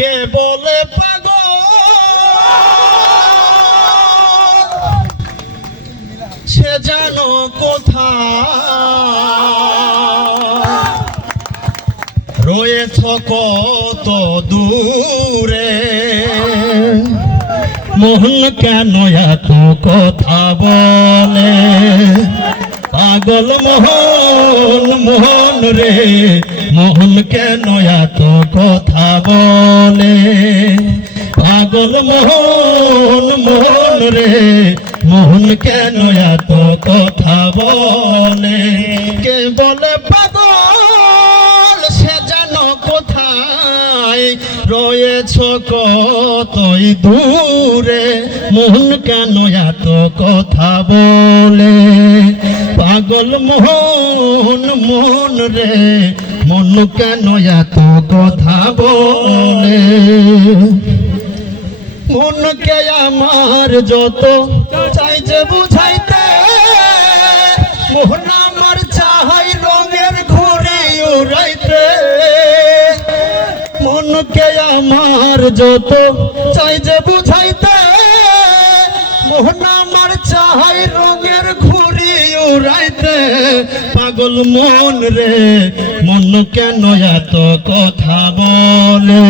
কে বলে পাগল সে জানো কোথায় রয়েছ কত দূরে মোহন কেন এত কথা বলে পাগল মোহন মোহন রে মোহন কেন এত কথা বলে পাগল মোহন মোহন রে মোহন কেন এত কথা বলে কে বলে পাগল সে জানো কোথায় রয়েছ কতই দূরে মোহন কেন এত কথা বলে পাগল মোহন মোহন রে মন কেন এত কথা বলে মনকে আমার যত চাই যে বুঝাইতে মোহন আমার চাই রঙের ঘুরে উড়াইতে মনকে আমার যত চাই যে বুঝাইতে মোহন আমার চাই রঙের ঘুরি উড়াইতে পাগল মন রে মন কেন এত কথা বলে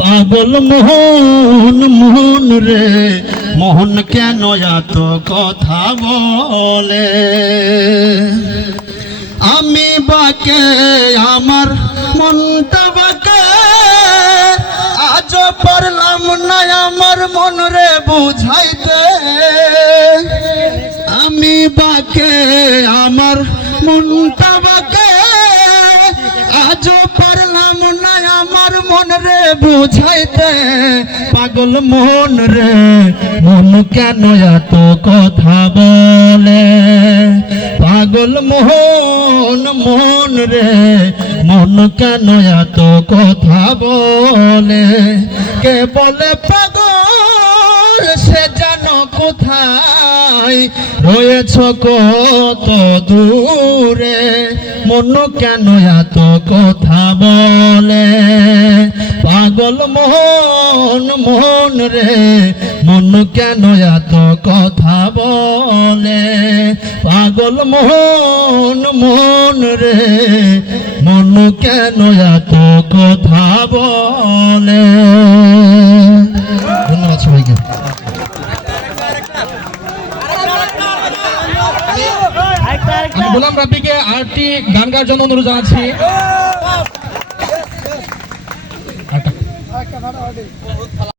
পাগল মোহন মোহন রে মোহন কেন এত কথা বলে আমি বাকে আমার মনটা বাকে আজ পারলাম না আমার মন রে বুঝাইতে আমি বাকে আমার মনটা বাকে আজ পারলাম না আমার মন রে বুঝাইতে পাগল মন রে মন কেন এত কথা বলে পাগল মোহন মোহন রে মন কেন এত কথা বলে কে বলে পাগল সে জানো কোথায় রয়েছ কত দূরে মন কেন এত কথা বলে পাগল মোহন মোহন রে মন কেন এত কথা বলে পাগল মোহন মোহন রে মন কেন এত কথা বলে ধন্যবাদ সবাইকে আমি গোলাম রাব্বিকে আরেকটি গান গাওয়ার জন্য অনুরোধ জানাচ্ছি।